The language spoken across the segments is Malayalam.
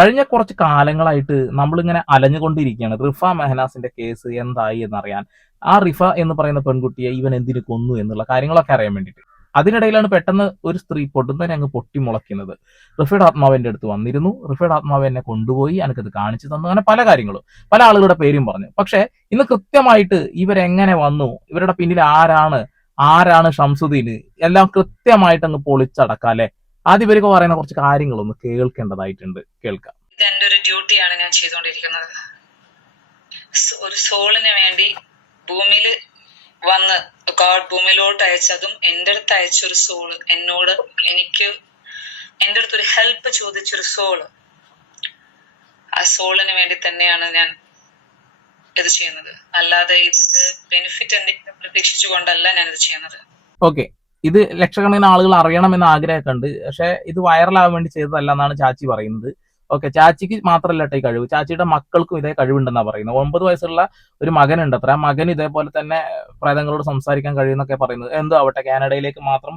കഴിഞ്ഞ കുറച്ച് കാലങ്ങളായിട്ട് നമ്മളിങ്ങനെ അലഞ്ഞുകൊണ്ടിരിക്കുകയാണ് റിഫ മെഹനാസിന്റെ കേസ് എന്തായി എന്നറിയാൻ. ആ റിഫ എന്ന് പറയുന്ന പെൺകുട്ടിയെ ഇവൻ എന്തിനു കൊന്നു എന്നുള്ള കാര്യങ്ങളൊക്കെ അറിയാൻ വേണ്ടിയിട്ട്. അതിനിടയിലാണ് പെട്ടെന്ന് ഒരു സ്ത്രീ പൊടുന്നതിനെ അങ്ങ് പൊട്ടിമുളയ്ക്കുന്നത്. റിഫയുടെ ആത്മാവ് എന്റെ അടുത്ത് വന്നിരുന്നു, റിഫയുടെ ആത്മാവ് എന്നെ കൊണ്ടുപോയി, എനിക്കത് കാണിച്ചു തന്നു, അങ്ങനെ പല കാര്യങ്ങളും പല ആളുകളുടെ പേരും പറഞ്ഞു. പക്ഷെ ഇന്ന് കൃത്യമായിട്ട് ഇവരെങ്ങനെ വന്നു, ഇവരുടെ പിന്നിൽ ആരാണ് ഷംസുദ്ദീന്, എല്ലാം കൃത്യമായിട്ട് അങ്ങ് പൊളിച്ചടക്കാം അല്ലെ. ആദ്യം ഇവർക്ക് പറയുന്ന കുറച്ച് കാര്യങ്ങളൊന്ന് കേൾക്കേണ്ടതായിട്ടുണ്ട്. കേൾക്കാം. ഇത് എന്റെ ഒരു ഡ്യൂട്ടിയാണ് ഞാൻ ചെയ്തുകൊണ്ടിരിക്കുന്നത്. ഒരു സോളിന് വേണ്ടി ഭൂമിയിൽ വന്ന് ഗോഡ് ഭൂമിയിലോട്ട് അയച്ചതും എൻ്റെ അടുത്ത് അയച്ചൊരു സോള്, എനിക്ക് എൻ്റെ അടുത്തൊരു ഹെൽപ്പ് ചോദിച്ചൊരു സോള്, ആ സോളിന് വേണ്ടി തന്നെയാണ് ഞാൻ ഇത് ചെയ്യുന്നത്. അല്ലാതെ ഇത് ബെനിഫിറ്റ് എന്തെങ്കിലും പ്രതീക്ഷിച്ചുകൊണ്ടല്ല ഞാൻ ഇത് ചെയ്യുന്നത്. ഓക്കെ, ഇത് ലക്ഷക്കണക്കിന് ആളുകൾ അറിയണമെന്ന് ആഗ്രഹമൊക്കെ ഉണ്ട്. പക്ഷെ ഇത് വൈറലാവാൻ വേണ്ടി ചെയ്തതല്ല എന്നാണ് ചാച്ചി പറയുന്നത്. ഓക്കെ, ചാച്ചിക്ക് മാത്രമല്ല ഈ കഴിവ്, ചാച്ചിയുടെ മക്കൾക്കും ഇതേ കഴിവുണ്ടെന്നാണ് പറയുന്നത്. 9 വയസ്സുള്ള ഒരു മകനുണ്ട് അത്ര. ആ മകൻ ഇതേപോലെ തന്നെ പ്രേതങ്ങളോട് സംസാരിക്കാൻ കഴിയുന്നൊക്കെ പറയുന്നത്. എന്തോ ആവട്ടെ, കാനഡയിലേക്ക് മാത്രം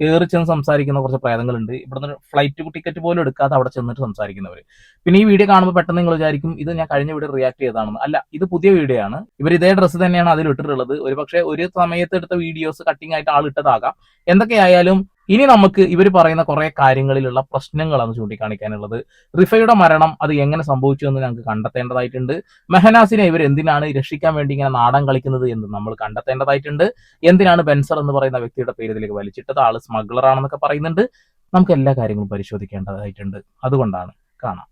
കയറി ചെന്ന് സംസാരിക്കുന്ന കുറച്ച് പ്രേതങ്ങളുണ്ട്. ഇവിടുന്ന് ഫ്ലൈറ്റ് ടിക്കറ്റ് പോലും എടുക്കാതെ അവിടെ ചെന്നിട്ട് സംസാരിക്കുന്നവർ. പിന്നെ ഈ വീഡിയോ കാണുമ്പോൾ പെട്ടെന്ന് നിങ്ങൾ വിചാരിക്കും ഇത് ഞാൻ കഴിഞ്ഞ വീഡിയോ റിയാക്ട് ചെയ്തതാണെന്ന്. അല്ല, ഇത് പുതിയ വീഡിയോ ആണ്. ഇവർ ഇതേ ഡ്രസ്സ് തന്നെയാണ് അതിൽ ഇട്ടിട്ടുള്ളത്. ഒരുപക്ഷെ ഒരു സമയത്ത് എടുത്ത വീഡിയോസ് കട്ടിങ് ആയിട്ട് ആൾ ഇട്ടതാകാം. എന്തൊക്കെയായാലും ഇനി നമുക്ക് ഇവർ പറയുന്ന കുറെ കാര്യങ്ങളിലുള്ള പ്രശ്നങ്ങളാണ് ചൂണ്ടിക്കാണിക്കാനുള്ളത്. റിഫയുടെ മരണം അത് എങ്ങനെ സംഭവിച്ചു എന്ന് ഞങ്ങൾക്ക് കണ്ടെത്തേണ്ടതായിട്ടുണ്ട്. മെഹനാസിനെ ഇവർ എന്തിനാണ് രക്ഷിക്കാൻ വേണ്ടി ഇങ്ങനെ നാടൻ കളിക്കുന്നത് എന്ന് നമ്മൾ കണ്ടെത്തേണ്ടതായിട്ടുണ്ട്. എന്തിനാണ് ബെൻസർ എന്ന് പറയുന്ന വ്യക്തിയുടെ പേര് ഇതിലേക്ക് വലിച്ചിട്ടത്, ആള് സ്മഗ്ലർ ആണെന്നൊക്കെ പറയുന്നുണ്ട്. നമുക്ക് എല്ലാ കാര്യങ്ങളും പരിശോധിക്കേണ്ടതായിട്ടുണ്ട്. അതുകൊണ്ടാണ് കാണാം.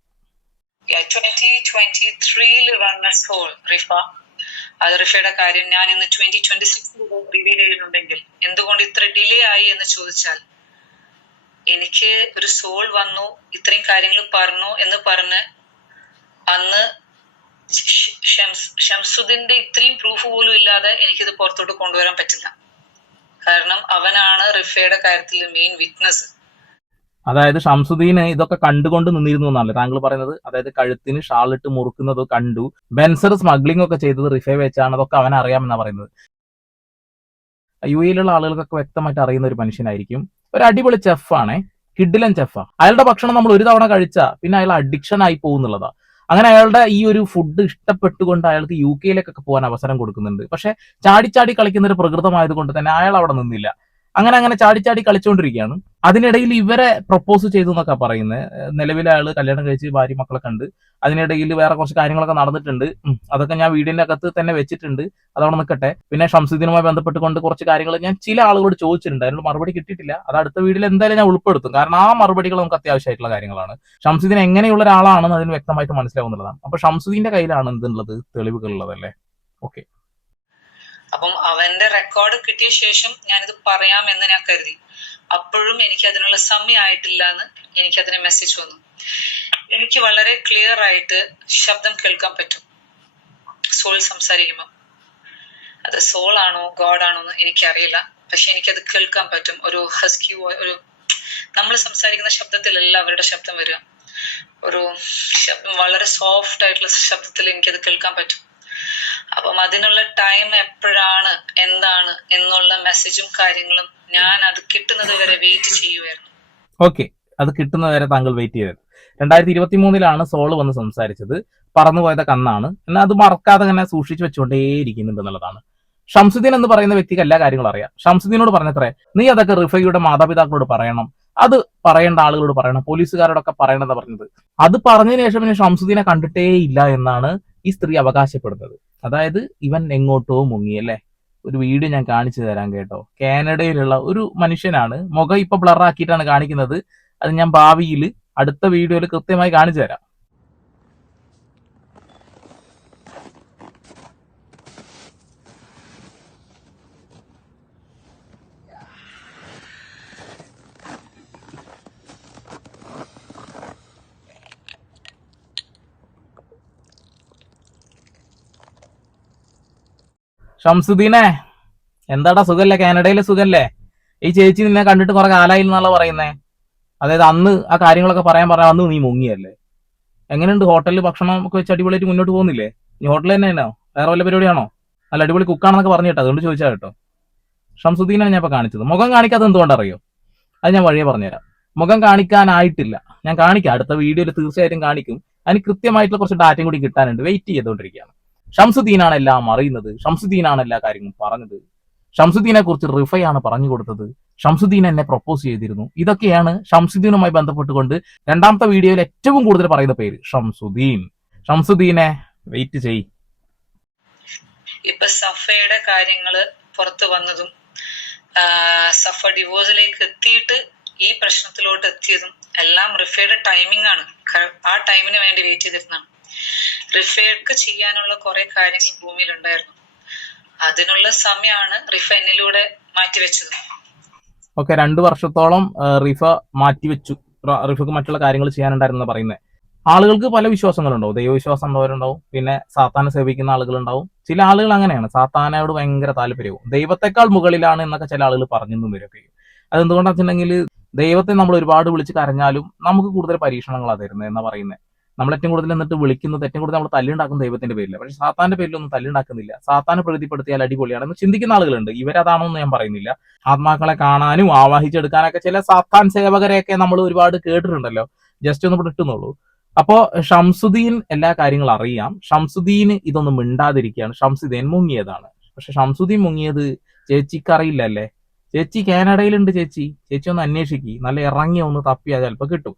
2023 വന്ന സോൾ റിഫ, അത് റിഫയുടെ കാര്യം ഞാൻ ഇന്ന് 2026 റിവീൽ ചെയ്യുന്നുണ്ടെങ്കിൽ എന്തുകൊണ്ട് ഇത്ര ഡിലേ ആയി എന്ന് ചോദിച്ചാൽ, എനിക്ക് ഒരു സോൾ വന്നു, ഇത്രയും കാര്യങ്ങൾ പറഞ്ഞു എന്ന് പറഞ്ഞ് അന്ന് ഷംസുദ്ദീന്റെ ഇത്രയും പ്രൂഫ് പോലും ഇല്ലാതെ എനിക്കിത് പുറത്തോട്ട് കൊണ്ടുവരാൻ പറ്റില്ല. കാരണം അവനാണ് റിഫയുടെ കാര്യത്തിൽ മെയിൻ വിറ്റ്നസ്. അതായത് ഷംസുദ്ദീന് ഇതൊക്കെ കണ്ടുകൊണ്ട് നിന്നിരുന്നു എന്നല്ലേ താങ്കൾ പറയുന്നത്? അതായത് കഴുത്തിന് ഷാളിട്ട് മുറുക്കുന്നത് കണ്ടു, ബെൻസർ സ്മഗ്ലിംഗ് ഒക്കെ ചെയ്തത് റിഫയെ വെച്ചാണ്, അതൊക്കെ അവൻ അറിയാമെന്നാണ് പറയുന്നത്. UAE-യിലുള്ള ആളുകൾക്കൊക്കെ വ്യക്തമായിട്ട് അറിയുന്ന ഒരു മനുഷ്യനായിരിക്കും. ഒരു അടിപൊളി ചെഫാണേ, കിഡിലൻ ചെഫാ. അയാളുടെ ഭക്ഷണം നമ്മൾ ഒരു തവണ കഴിച്ചാൽ പിന്നെ അയാൾ അഡിക്ഷൻ ആയി പോകുന്നുള്ളതാ. അങ്ങനെ അയാളുടെ ഈ ഒരു ഫുഡ് ഇഷ്ടപ്പെട്ടുകൊണ്ട് അയാൾക്ക് UK-യിലേക്കൊക്കെ പോകാൻ അവസരം കൊടുക്കുന്നുണ്ട്. പക്ഷെ ചാടി കളിക്കുന്ന ഒരു പ്രകൃതമായതുകൊണ്ട് തന്നെ അയാൾ അവിടെ നിന്നില്ല. അങ്ങനെ ചാടി കളിച്ചുകൊണ്ടിരിക്കുകയാണ്. അതിനിടയിൽ ഇവരെ പ്രപ്പോസ് ചെയ്തു എന്നൊക്കെ പറയുന്നത്. നിലവിലെ അയാള് കല്യാണം കഴിച്ച് ഭാര്യ മക്കളെ കണ്ട്. അതിനിടയിൽ വേറെ കുറച്ച് കാര്യങ്ങളൊക്കെ നടന്നിട്ടുണ്ട്. അതൊക്കെ ഞാൻ വീഡിയോന്റെ അകത്ത് തന്നെ വെച്ചിട്ടുണ്ട്, അതവിടെ നിൽക്കട്ടെ. പിന്നെ ഷംസുദ്ദീനുമായി ബന്ധപ്പെട്ടുകൊണ്ട് കുറച്ച് കാര്യങ്ങൾ ഞാൻ ചില ആളുകളോട് ചോദിച്ചിട്ടുണ്ട്, അതിനുള്ള മറുപടി കിട്ടിയിട്ടില്ല. അത് അടുത്ത വീഡിയോയിൽ എന്തായാലും ഞാൻ ഉൾപ്പെടുത്തും. കാരണം ആ മറുപടികൾ നമുക്ക് അത്യാവശ്യമായിട്ടുള്ള കാര്യങ്ങളാണ്. ഷംസുദ്ദീൻ എങ്ങനെയുള്ള ഒരാളാണെന്ന് അതിന് വ്യക്തമായിട്ട് മനസ്സിലാവുന്നതാണ്. അപ്പൊ ഷംസുദ്ദീന്റെ കയ്യിലാണ് എന്തുള്ളത്, തെളിവുകളുള്ളതല്ലേ. ഓക്കെ, അപ്പം അവന്റെ റെക്കോർഡ് കിട്ടിയ ശേഷം ഞാനിത് പറയാമെന്ന് ഞാൻ കരുതി. അപ്പോഴും എനിക്ക് അതിനുള്ള സമയമായിട്ടില്ല എന്ന് എനിക്കതിന് മെസ്സേജ് വന്നു. എനിക്ക് വളരെ ക്ലിയർ ആയിട്ട് ശബ്ദം കേൾക്കാൻ പറ്റും സോൾ സംസാരിക്കുമ്പോൾ. അത് സോൾ ആണോ ഗോഡ് ആണോ എന്ന് എനിക്കറിയില്ല, പക്ഷെ എനിക്കത് കേൾക്കാൻ പറ്റും. ഒരു ഹസ്കി, ഒരു നമ്മൾ സംസാരിക്കുന്ന ശബ്ദത്തിലല്ല അവരുടെ ശബ്ദം വരിക. ഒരു ശബ്ദം വളരെ സോഫ്റ്റ് ആയിട്ടുള്ള ശബ്ദത്തിൽ എനിക്കത് കേൾക്കാൻ പറ്റും. അപ്പം അതിനുള്ള ടൈം എപ്പോഴാണ്, എന്താണ് എന്നുള്ള മെസ്സേജും കാര്യങ്ങളും ഞാൻ അത് കിട്ടുന്നത് വരെ വെയിറ്റ് ചെയ്യുമായിരുന്നു. ഓക്കെ, അത് കിട്ടുന്നവരെ താങ്കൾ വെയിറ്റ് ചെയ്തത്. 2023 സോള് വന്ന് സംസാരിച്ചത്. പറന്നുപോയതൊക്കെ അന്നാണ്. എന്നാൽ അത് മറക്കാതെ അങ്ങനെ സൂക്ഷിച്ചു വെച്ചുകൊണ്ടേയിരിക്കുന്നുണ്ട് എന്നുള്ളതാണ്. ഷംസുദ്ദീൻ എന്ന് പറയുന്ന വ്യക്തിക്ക് എല്ലാ കാര്യങ്ങളും അറിയാം. ഷംസുദ്ദീനോട് പറഞ്ഞത്രേ, നീ അതൊക്കെ റിഫയുടെ മാതാപിതാക്കളോട് പറയണം, അത് പറയേണ്ട ആളുകളോട് പറയണം, പോലീസുകാരോടൊക്കെ പറയണമെന്ന് പറഞ്ഞത്. അത് പറഞ്ഞതിന് ശേഷം പിന്നെ ഷംസുദ്ദീനെ കണ്ടിട്ടേ ഇല്ല എന്നാണ് ഈ സ്ത്രീ അവകാശപ്പെടുന്നത്. അതായത് ഇവൻ എങ്ങോട്ടോ മുങ്ങി അല്ലേ. ഒരു വീഡിയോ ഞാൻ കാണിച്ചു തരാം കേട്ടോ. കാനഡയിലുള്ള ഒരു മനുഷ്യനാണ്, മുഖം ഇപ്പൊ ബ്ലറാക്കിയിട്ടാണ് കാണിക്കുന്നത്. അത് ഞാൻ ഭാവിയിൽ അടുത്ത വീഡിയോയിൽ കൃത്യമായി കാണിച്ചു തരാം. ഷംസുദ്ദീനെ, എന്താടാ സുഖല്ലേ? കാനഡയിലെ സുഖല്ലേ? ഈ ചേച്ചി നിന്നെ കണ്ടിട്ട് കുറെ കാലായി എന്നാണല്ലോ പറയുന്നേ. അതായത് അന്ന് ആ കാര്യങ്ങളൊക്കെ പറയാൻ അന്ന് നീ മുങ്ങിയല്ലേ. എങ്ങനെയുണ്ട് ഹോട്ടലിൽ ഭക്ഷണം ഒക്കെ വെച്ച് അടിപൊളിയായിട്ട് മുന്നോട്ട് പോകുന്നില്ലേ? നീ ഹോട്ടലിൽ തന്നെയാണോ, വേറെ വല്ല പരിപാടിയാണോ? നല്ല അടിപൊളി കുക്കാണെന്നൊക്കെ പറഞ്ഞു കേട്ടോ, അതുകൊണ്ട് ചോദിച്ചാൽ കേട്ടോ. ഷംസുദ്ദീനാണ് ഞാൻ ഇപ്പൊ കാണിച്ചത്. മുഖം കാണിക്കാത്ത എന്തുകൊണ്ടറിയോ? അത് ഞാൻ വഴിയെ പറഞ്ഞുതരാം. മുഖം കാണിക്കാനായിട്ടില്ല. ഞാൻ കാണിക്കാം, അടുത്ത വീഡിയോയിൽ തീർച്ചയായിട്ടും കാണിക്കും. അതിന് കൃത്യമായിട്ടുള്ള കുറച്ച് ഡാറ്റയും കൂടി കിട്ടാനുണ്ട്. വെയിറ്റ് ചെയ്തുകൊണ്ടിരിക്കുകയാണ്. ഷംസുദ്ദീനാണ് എല്ലാം അറിയുന്നത്, ഷംസുദ്ദീനാണ് എല്ലാ കാര്യങ്ങളും പറഞ്ഞത്, ഷംസുദ്ദീനെ കുറിച്ച് റിഫയാണ് പറഞ്ഞു കൊടുത്തത്, ഷംസുദ്ദീൻ എന്നെ പ്രൊപ്പോസ് ചെയ്തിരുന്നു. ഇതൊക്കെയാണ് ഷംസുദ്ദീനുമായി ബന്ധപ്പെട്ടുകൊണ്ട് രണ്ടാമത്തെ വീഡിയോയിൽ ഏറ്റവും കൂടുതൽ പറയുന്ന പേര് ഷംസുദ്ദീൻ. ഷംസുദ്ദീനെ വെയിറ്റ് ചെയ്. ഇപ്പൊ സഫയുടെ കാര്യങ്ങള് പുറത്തു വന്നതും സഫ ഡിവോഴ്സിലേക്ക് എത്തിയിട്ട് ഈ പ്രശ്നത്തിലോട്ട് എത്തിയതും എല്ലാം റിഫയുടെ ടൈമിംഗ് ആണ്. ആ ടൈമിന് വേണ്ടി വെയിറ്റ് ചെയ്തിരുന്നതാണ്. റിഫയ്ക്ക് ചെയ്യാനുള്ള കുറെ കാര്യങ്ങൾ ഭൂമിയിൽ ഉണ്ടായിരുന്നു. അതിനുള്ള സമയമാണ് റിഫ എന്നിലൂടെ മാറ്റിവെച്ചത്. ഓക്കെ, 2 വർഷത്തോളം റിഫ മാറ്റിവെച്ചു. റിഫക്ക് മറ്റുള്ള കാര്യങ്ങൾ ചെയ്യാനുണ്ടായിരുന്നു പറയുന്നത്. ആളുകൾക്ക് പല വിശ്വാസങ്ങളുണ്ടാവും. ദൈവവിശ്വാസം ഉള്ളവരുണ്ടാവും, പിന്നെ സാത്താനെ സേവിക്കുന്ന ആളുകളുണ്ടാവും. ചില ആളുകൾ അങ്ങനെയാണ്, സാത്താനയോട് ഭയങ്കര താല്പര്യവും ദൈവത്തെക്കാൾ മുകളിലാണ് എന്നൊക്കെ ചില ആളുകൾ പറഞ്ഞു വരും. അതെന്തുകൊണ്ടാണെന്ന് വെച്ചിട്ടുണ്ടെങ്കിൽ ദൈവത്തെ നമ്മൾ ഒരുപാട് വിളിച്ച് കരഞ്ഞാലും നമുക്ക് കൂടുതൽ പരീക്ഷണങ്ങളാണ് തരുന്നത് എന്നാ പറയുന്നത്. നമ്മൾ ഏറ്റവും കൂടുതൽ എന്നിട്ട് വിളിക്കുന്നത്, ഏറ്റവും കൂടുതൽ നമ്മൾ തല്ലുണ്ടാക്കുന്ന ദൈവത്തിന്റെ പേരില്ല, പക്ഷെ സാത്താന്റെ പേരിലൊന്നും തല്ലുണ്ടാക്കുന്നില്ല. സാത്താനെ പ്രീതിപ്പെടുത്തിയാൽ അടിപൊളിയാണെന്ന് ചിന്തിക്കുന്ന ആളുകളുണ്ട്. ഇവരതാണെന്ന് ഞാൻ പറയുന്നില്ല. ആത്മാക്കളെ കാണാനും ആവാഹിച്ചെടുക്കാനൊക്കെ ചില സാത്താൻ സേവകരെയൊക്കെ നമ്മൾ ഒരുപാട് കേട്ടിട്ടുണ്ടല്ലോ. ജസ്റ്റ് ഒന്ന് ഇട്ടുന്നുള്ളൂ. അപ്പോ ഷംസുദ്ദീൻ എല്ലാ കാര്യങ്ങളും അറിയാം. ഷംസുദ്ദീൻ ഇതൊന്നും മിണ്ടാതിരിക്കുകയാണ്. ഷംസുദ്ദീൻ മുങ്ങിയതാണ്. പക്ഷെ ഷംസുദ്ദീൻ മുങ്ങിയത് ചേച്ചിക്ക് അറിയില്ല അല്ലേ? ചേച്ചി കാനഡയിലുണ്ട്. ചേച്ചി ഒന്ന് അന്വേഷിക്കി, നല്ല ഇറങ്ങി ഒന്ന് തപ്പിയാൽ ചിലപ്പോൾ കിട്ടും.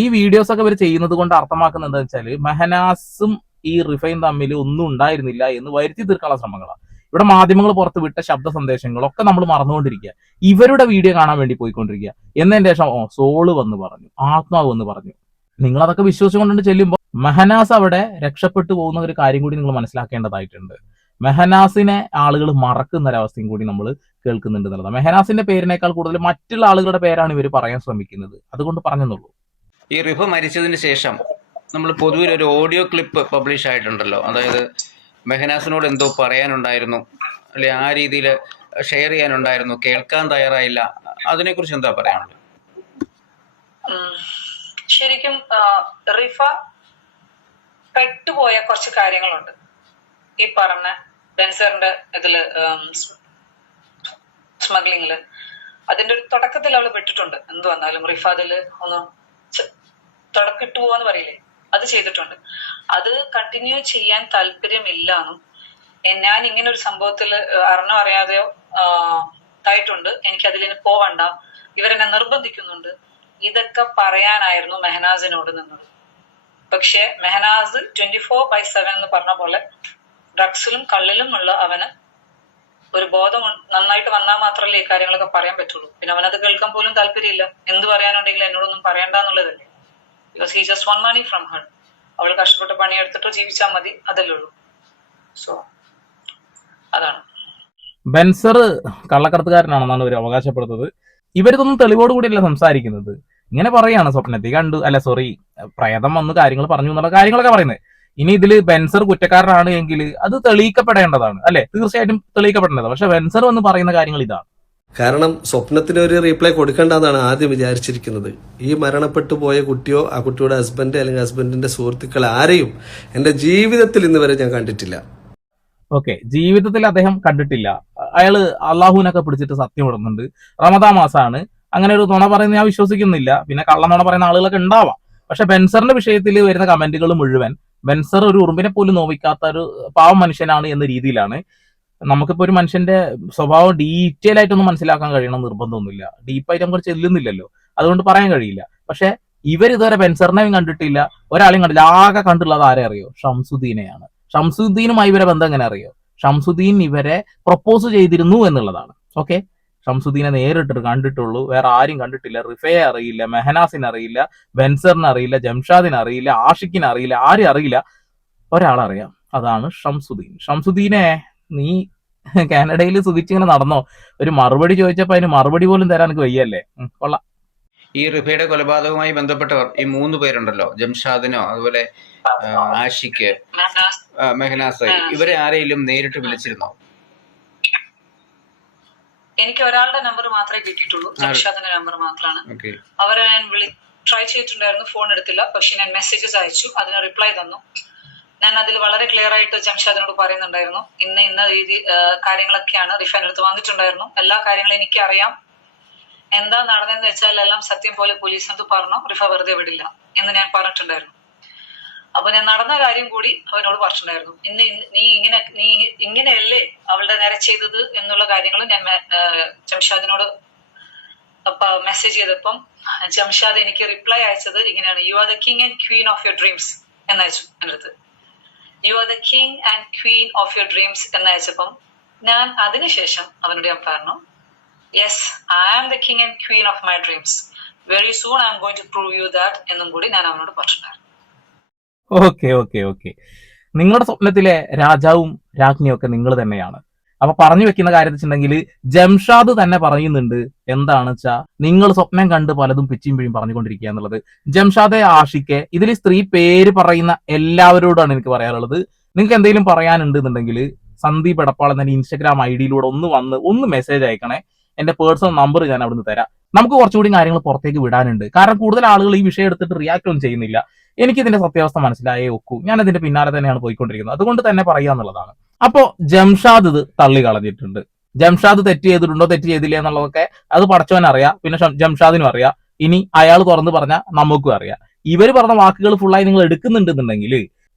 ഈ വീഡിയോസ് ഒക്കെ ഇവർ ചെയ്യുന്നത് കൊണ്ട് അർത്ഥമാക്കുന്നത് എന്താ വെച്ചാൽ മെഹനാസും ഈ റിഫയും തമ്മിൽ ഒന്നും ഉണ്ടായിരുന്നില്ല എന്ന് വരുത്തി തീർക്കാനുള്ള ശ്രമങ്ങളാണ്. ഇവിടെ മാധ്യമങ്ങൾ പുറത്ത് വിട്ട ശബ്ദ സന്ദേശങ്ങളൊക്കെ നമ്മൾ മറന്നുകൊണ്ടിരിക്കുക. ഇവരുടെ വീഡിയോ കാണാൻ വേണ്ടി പോയിക്കൊണ്ടിരിക്കുക. എന്നതിന് ശേഷം സോള് വന്ന് പറഞ്ഞു, ആത്മാവ് വന്ന് പറഞ്ഞു. നിങ്ങൾ അതൊക്കെ വിശ്വസിച്ചുകൊണ്ടുകൊണ്ട് ചെല്ലുമ്പോൾ മെഹനാസ് അവിടെ രക്ഷപ്പെട്ടു പോകുന്ന ഒരു കാര്യം കൂടി നിങ്ങൾ മനസ്സിലാക്കേണ്ടതായിട്ടുണ്ട്. മെഹനാസിനെ ആളുകൾ മറക്കുന്ന ഒരവസ്ഥയും കൂടി നമ്മൾ കേൾക്കുന്നുണ്ട് എന്നുള്ളതാണ്. മെഹനാസിന്റെ പേരിനേക്കാൾ കൂടുതൽ മറ്റുള്ള ആളുകളുടെ പേരാണ് ഇവർ പറയാൻ ശ്രമിക്കുന്നത്. അതുകൊണ്ട് പറഞ്ഞെന്നുള്ളൂ. ഈ റിഫ മരിച്ചതിന് ശേഷം നമ്മൾ പൊതുവിൽ ഒരു ഓഡിയോ ക്ലിപ്പ് പബ്ലിഷ് ആയിട്ടുണ്ടല്ലോ. അതായത് മെഹനാസിനോട് എന്തോ പറയാനുണ്ടായിരുന്നു, അല്ലെ ആ രീതിയിൽ ഷെയർ ചെയ്യാനുണ്ടായിരുന്നു, കേൾക്കാൻ തയ്യാറായില്ല. അതിനെക്കുറിച്ച് എന്താ പറയാനുള്ളത്? ശരിക്കും റിഫ പെട്ടുപോയ കുറച്ച് കാര്യങ്ങളുണ്ട്. ഈ പറഞ്ഞ ബെൻസറിന്റെ ഇതില് സ്മഗ്ലിങ്ങില് അതിന്റെ ഒരു തുടക്കത്തിൽ അവള് പെട്ടിട്ടുണ്ട്. എന്ത് വന്നാലും റിഫ അതില് ഒന്ന് തുടക്കിട്ട് പോവാന്ന് പറയില്ലേ, അത് ചെയ്തിട്ടുണ്ട്. അത് കണ്ടിന്യൂ ചെയ്യാൻ താല്പര്യമില്ലാന്നും ഞാൻ ഇങ്ങനെ ഒരു സംഭവത്തിൽ അറിഞ്ഞോ അറിയാതെയോ ആയിട്ടുണ്ട്, എനിക്ക് അതിലിന് പോവണ്ട, ഇവരെന്നെ നിർബന്ധിക്കുന്നുണ്ട്, ഇതൊക്കെ പറയാനായിരുന്നു മെഹനാസിനോട് നിന്നത്. പക്ഷെ മെഹനാസ് 24/7 എന്ന് പറഞ്ഞ പോലെ ഡ്രഗ്സിലും കള്ളിലും ഉള്ള അവന് ഒരു ബോധം നന്നായിട്ട് വന്നാൽ മാത്രമല്ലേ ഈ കാര്യങ്ങളൊക്കെ പറയാൻ പറ്റുള്ളൂ. പിന്നെ അവനത് കേൾക്കാൻ പോലും താല്പര്യമില്ല. എന്ത് പറയാനുണ്ടെങ്കിലും എന്നോടൊന്നും പറയണ്ടെന്നുള്ളതല്ലേ. Because he just want money from her. അവൾ കഷ്ടപ്പെട്ട് പണിയെടുത്തിട്ട് ജീവിച്ചാൽ മതി, അതല്ലേ ഉള്ളൂ. സോ അതാണ്. ബെൻസർ കള്ളക്കടത്തുകാരനാണെന്നാണ് ഇവർ അവകാശപ്പെടുന്നത്. ഇവരിതൊന്നും തെളിവോട് കൂടിയല്ല സംസാരിക്കുന്നത്. ഇങ്ങനെ പറയാണ് സ്വപ്നത്തിൽ കണ്ടു, അല്ല സോറി, പ്രേതം വന്ന് കാര്യങ്ങൾ പറഞ്ഞു എന്നുള്ള കാര്യങ്ങളൊക്കെ പറയുന്നത്. ഇനി ഇതിൽ ബെൻസർ കുറ്റക്കാരനാണ് എങ്കിൽ അത് തെളിയിക്കപ്പെടേണ്ടതാണ്, അല്ലെ? തീർച്ചയായിട്ടും തെളിയിക്കപ്പെടേണ്ടത്. പക്ഷെ ബെൻസർ വന്ന് പറയുന്ന കാര്യങ്ങൾ ഇതാണ്. കാരണം സ്വപ്നത്തിന് ഒരു റീപ്ലൈ കൊടുക്കേണ്ടതാണ് ആദ്യം വിചാരിച്ചിരിക്കുന്നത്. ഈ മരണപ്പെട്ടു പോയ കുട്ടിയോ ആ കുട്ടിയുടെ ഹസ്ബൻഡ് അല്ലെങ്കിൽ ഹസ്ബൻഡിന്റെ സുഹൃത്തുക്കൾ ആരെയും എന്റെ ജീവിതത്തിൽ ഇന്ന് വരെ ഞാൻ കണ്ടിട്ടില്ല. ഓക്കെ, ജീവിതത്തിൽ അദ്ദേഹം കണ്ടിട്ടില്ല. അയാള് അള്ളാഹുവിനൊക്കെ പിടിച്ചിട്ട് സത്യം ഇടുന്നുണ്ട്. റമദാൻ മാസമാണ്. അങ്ങനെ ഒരു നുണ പറയുന്ന ഞാൻ വിശ്വസിക്കുന്നില്ല. പിന്നെ കള്ളനുണ പറയുന്ന ആളുകളൊക്കെ ഉണ്ടാവാം. പക്ഷെ ബെൻസറിന്റെ വിഷയത്തിൽ വരുന്ന കമന്റുകൾ മുഴുവൻ ബെൻസർ ഒരു ഉറുമ്പിനെ പോലും നോവിക്കാത്ത ഒരു പാവം മനുഷ്യനാണ് എന്ന രീതിയിലാണ്. നമുക്കിപ്പോ ഒരു മനുഷ്യന്റെ സ്വഭാവം ഡീറ്റെയിൽ ആയിട്ടൊന്നും മനസ്സിലാക്കാൻ കഴിയണം നിർബന്ധമൊന്നുമില്ല. ഡീപ്പായിട്ട് നമുക്ക് ചെല്ലുന്നില്ലല്ലോ, അതുകൊണ്ട് പറയാൻ കഴിയില്ല. പക്ഷെ ഇവർ ഇതുവരെ ബെൻസറിനെയും കണ്ടിട്ടില്ല, ഒരാളെയും കണ്ടില്ല. ആകെ കണ്ടുള്ളത് ആരെ അറിയോ? ഷംസുദ്ദീനെയാണ്. ഷംസുദ്ദീനുമായി ഇവരെ ബന്ധം എങ്ങനെ അറിയോ? ഷംസുദ്ദീൻ ഇവരെ പ്രൊപ്പോസ് ചെയ്തിരുന്നു എന്നുള്ളതാണ്. ഓക്കെ, ഷംസുദ്ദീനെ നേരിട്ട് കണ്ടിട്ടുള്ളൂ, വേറെ ആരും കണ്ടിട്ടില്ല. റിഫയെ അറിയില്ല, മെഹനാസിനെ അറിയില്ല, ബെൻസറിനെ അറിയില്ല, ജംഷാദിനെ അറിയില്ല, ആഷിഖിനെ അറിയില്ല, ആരും അറിയില്ല. ഒരാളറിയാം, അതാണ് ഷംസുദ്ദീൻ. ഷംസുദ്ദീനെ നീ കാനഡയിൽ സുഖിച്ചിങ്ങനെ നടന്നോ? ഒരു മറുപടി ചോദിച്ചപ്പോ അതിന് മറുപടി പോലും തരാൻ എനിക്ക് വയ്യല്ലേ? കൊള്ളാം. ഈ റിഫയുടെ കൊലപാതകവുമായി ബന്ധപ്പെട്ടവർ ഈ 3 പേരുണ്ടല്ലോ, ജംഷാദിനോ അതുപോലെ ആഷിഖ്, മെഹനാസ്, ഇവരെ ആരെയും നേരിട്ട് വിളിച്ചിരുന്നോ? എനിക്ക് ഒരാളുടെ നമ്പർ മാത്രമേ കിട്ടിയിട്ടുള്ളൂ, ജംഷാദിന്റെ നമ്പർ മാത്രമാണ്. അവരെ ഞാൻ ട്രൈ ചെയ്തിട്ടുണ്ടായിരുന്നു, ഫോൺ എടുത്തില്ല. പക്ഷെ ഞാൻ മെസ്സേജസ് അയച്ചു, അതിന് റിപ്ലൈ തന്നു. ഞാൻ അതിൽ വളരെ ക്ലിയർ ആയിട്ട് ജംഷാദിനോട് പറയുന്നുണ്ടായിരുന്നു, ഇന്ന രീതി കാര്യങ്ങളൊക്കെയാണ് റിഫ എൻ്റെ അടുത്ത് വന്നിട്ടുണ്ടായിരുന്നു, എല്ലാ കാര്യങ്ങളും എനിക്കറിയാം, എന്താ നടന്നതെന്ന് വെച്ചാൽ എല്ലാം സത്യം പോലെ പോലീസ് എന്ത് പറഞ്ഞു, റിഫ വെറുതെ വിടില്ല എന്ന് ഞാൻ പറഞ്ഞിട്ടുണ്ടായിരുന്നു. അപ്പൊ ഞാൻ നടന്ന കാര്യം കൂടി അവനോട് പറഞ്ഞിട്ടുണ്ടായിരുന്നു. നീ ഇങ്ങനെയല്ലേ അവളുടെ നേരെ ചെയ്തത് എന്നുള്ള കാര്യങ്ങളും ഞാൻ ജംഷാദിനോട് മെസ്സേജ് ചെയ്തപ്പം ജംഷാദ് എനിക്ക് റിപ്ലൈ അയച്ചത് ഇങ്ങനെയാണ്: you are the king and queen of your dreams എന്നയച്ചു എൻ്റെ അടുത്ത്. You are the king and queen of your dreams എന്നയച്ചപ്പം ഞാൻ അതിനുശേഷം അവനോട് ഞാൻ പറഞ്ഞു, yes, I am the king and queen of my dreams, very soon I am going to prove you that എന്നും കൂടി ഞാൻ അവനോട് പറഞ്ഞിട്ടുണ്ടായിരുന്നു. Okay okay okay. നിങ്ങളുടെ സ്വപ്നത്തിലെ രാജാവും രാജ്ഞിയും ഒക്കെ നിങ്ങൾ തന്നെയാണ്. അപ്പൊ പറഞ്ഞു വെക്കുന്ന കാര്യം വെച്ചിട്ടുണ്ടെങ്കിൽ ജംഷാദ് തന്നെ പറയുന്നുണ്ട് എന്താണ് വെച്ചാ, നിങ്ങൾ സ്വപ്നം കണ്ട് പലതും പിച്ചിയും പിഴിയും പറഞ്ഞുകൊണ്ടിരിക്കുക എന്നുള്ളത്. ജംഷാദെ, ആഷിക്കെ, ഇതിൽ സ്ത്രീ പേര് പറയുന്ന എല്ലാവരോടാണ് എനിക്ക് പറയാനുള്ളത്. നിങ്ങൾക്ക് എന്തെങ്കിലും പറയാനുണ്ടെന്നുണ്ടെങ്കിൽ സന്ദീപ് എടപ്പാൾ എന്ന ഇൻസ്റ്റാഗ്രാം ഐഡിയിലൂടെ ഒന്ന് മെസ്സേജ് അയക്കണേ. എന്റെ പേഴ്സണൽ നമ്പർ ഞാൻ അവിടുന്ന് തരാം. നമുക്ക് കുറച്ചുകൂടി കാര്യങ്ങൾ പുറത്തേക്ക് വിടാനുണ്ട്. കാരണം കൂടുതൽ ആളുകൾ ഈ വിഷയം എടുത്തിട്ട് റിയാക്ട് ഒന്നും ചെയ്യുന്നില്ല. എനിക്ക് ഇതിന്റെ സത്യാവസ്ഥ മനസ്സിലായേ ഒക്കൂ. ഞാൻ അതിന്റെ പിന്നാലെ തന്നെയാണ് പോയിക്കൊണ്ടിരിക്കുന്നത്. അതുകൊണ്ട് തന്നെ പറയാന്നുള്ളതാണ്. അപ്പോ ജംഷാദ് ഇത് തള്ളി കളഞ്ഞിട്ടുണ്ട്. ജംഷാദ് തെറ്റ് ചെയ്തിട്ടുണ്ടോ തെറ്റ് ചെയ്തില്ല എന്നുള്ളതൊക്കെ അത് പടച്ചവൻ അറിയാം, പിന്നെ ജംഷാദിനും അറിയാം. ഇനി അയാൾ തുറന്ന് പറഞ്ഞാൽ നമുക്കും അറിയാം. ഇവർ പറഞ്ഞ വാക്കുകൾ ഫുള്ളായി നിങ്ങൾ എടുക്കുന്നുണ്ടെന്നുണ്ടെങ്കിൽ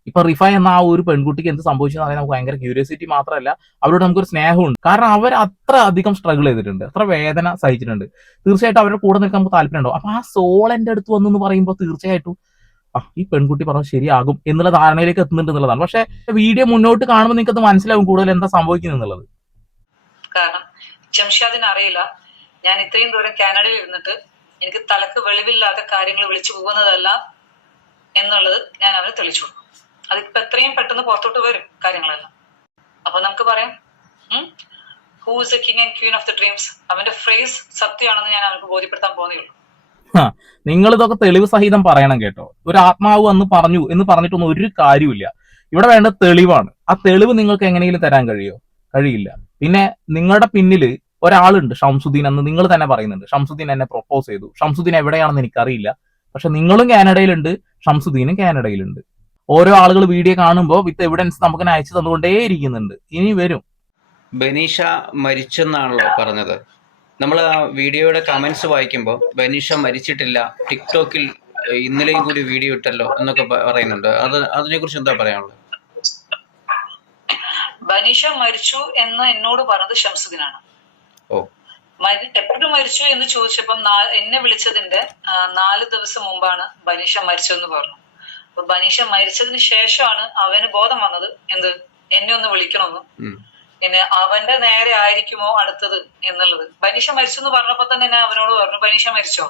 ഇപ്പൊ റിഫ എന്ന ആ ഒരു പെൺകുട്ടിക്ക് എന്ത് സംഭവിച്ചെന്ന് പറയാൻ നമുക്ക് ഭയങ്കര ക്യൂരിയോസിറ്റി മാത്രമല്ല, അവരോട് നമുക്കൊരു സ്നേഹമുണ്ട്. കാരണം അവർ അത്ര അധികം സ്ട്രഗിൾ ചെയ്തിട്ടുണ്ട്, അത്ര വേദന സഹിച്ചിട്ടുണ്ട്. തീർച്ചയായിട്ടും അവരുടെ കൂടെ നിൽക്കാൻ നമുക്ക് താല്പര്യമുണ്ടോ? അപ്പൊ ആ സോൾ എന്റെ അടുത്ത് വന്നെന്ന് പറയുമ്പോൾ തീർച്ചയായിട്ടും ഈ പെൺകുട്ടി പറഞ്ഞാൽ ശരിയാകും എന്നുള്ള ധാരണയിലേക്ക് എത്തുന്നുണ്ട് എന്നുള്ളതാണ്. പക്ഷെ വീഡിയോ മുന്നോട്ട് കാണുമ്പോൾ നിങ്ങൾക്ക് അത് മനസ്സിലാവും കൂടുതൽ എന്താ സംഭവിക്കുന്നത് എന്നുള്ളത്. കാരണം ജംഷാദിന് അറിയില്ല ഞാൻ ഇത്രയും ദൂരം കാനഡയിൽ ഇരുന്നിട്ട് എനിക്ക് തലക്ക് വെളിവില്ലാത്ത കാര്യങ്ങൾ വിളിച്ചു പോകുന്നതല്ല എന്നുള്ളത് ഞാൻ അവന് തെളിച്ചു കൊടുക്കും. അതിപ്പോ എത്രയും പെട്ടെന്ന് പുറത്തോട്ട് വരും കാര്യങ്ങളെല്ലാം. അപ്പൊ നമുക്ക് പറയാം, who is the king and queen of the dreams, അവന്റെ ഫ്രേസ് സത്യമാണെന്ന് ഞാൻ അവർക്ക് ബോധ്യപ്പെടുത്താൻ പോകുന്നേ ഉള്ളൂ. നിങ്ങൾ ഇതൊക്കെ തെളിവ് സഹിതം പറയണം കേട്ടോ. ഒരു ആത്മാവ് അന്ന് പറഞ്ഞു എന്ന് പറഞ്ഞിട്ടൊന്നും ഒരു കാര്യമില്ല. ഇവിടെ വേണ്ട തെളിവാണ്. ആ തെളിവ് നിങ്ങൾക്ക് എങ്ങനെയെങ്കിലും തരാൻ കഴിയില്ല. പിന്നെ നിങ്ങളുടെ പിന്നിൽ ഒരാളുണ്ട്, ഷംസുദ്ദീൻ എന്ന് നിങ്ങൾ തന്നെ പറയുന്നുണ്ട്. ഷംസുദ്ദീൻ എന്നെ പ്രൊപ്പോസ് ചെയ്തു. ഷംസുദ്ദീൻ എവിടെയാണെന്ന് എനിക്കറിയില്ല. പക്ഷെ നിങ്ങളും കാനഡയിലുണ്ട്, ഷംസുദ്ദീനും കാനഡയിലുണ്ട്. ഓരോ ആളുകൾ വീഡിയോ കാണുമ്പോൾ വിത്ത് എവിഡൻസ് നമുക്ക് അയച്ചു തന്നുകൊണ്ടേ ഇരിക്കുന്നുണ്ട്. ഇനി വരും. ബനീഷ മരിച്ചെന്നാണല്ലോ പറഞ്ഞത്. നമ്മൾ ആ വീഡിയോയുടെ കമന്റ്സ് വായിക്കുമ്പോൾ ബനീഷ മരിച്ചിട്ടില്ല, ടിക്ടോക്കിൽ ഇന്നലെയും കൂടി വീഡിയോ ഇട്ടല്ലോ എന്നൊക്കെ പറയുന്നുണ്ട്. അതിനെ കുറിച്ച് എന്താ പറയാനുള്ളത്? ബനീഷ മരിച്ചു എന്ന് എന്നോട് പറഞ്ഞത് ഷംസുദ്ദീനാണ്. എപ്പോഴും മരിച്ചു എന്ന് ചോദിച്ചപ്പം എന്നെ വിളിച്ചതിന്റെ 4 ദിവസം മുമ്പാണ് ബനീഷ മരിച്ചതെന്ന് പറഞ്ഞു. അപ്പൊ ബനീഷ മരിച്ചതിന് ശേഷമാണ് അവന് ബോധം വന്നത് എന്ത് എന്നെ ഒന്ന് വിളിക്കണമെന്ന്. പിന്നെ അവന്റെ നേരെ ആയിരിക്കുമോ അടുത്തത് എന്നുള്ളത്. ബനീഷ മരിച്ചു എന്ന് പറഞ്ഞപ്പോ തന്നെ ഞാൻ അവനോട് പറഞ്ഞു, ബനീഷ മരിച്ചോ,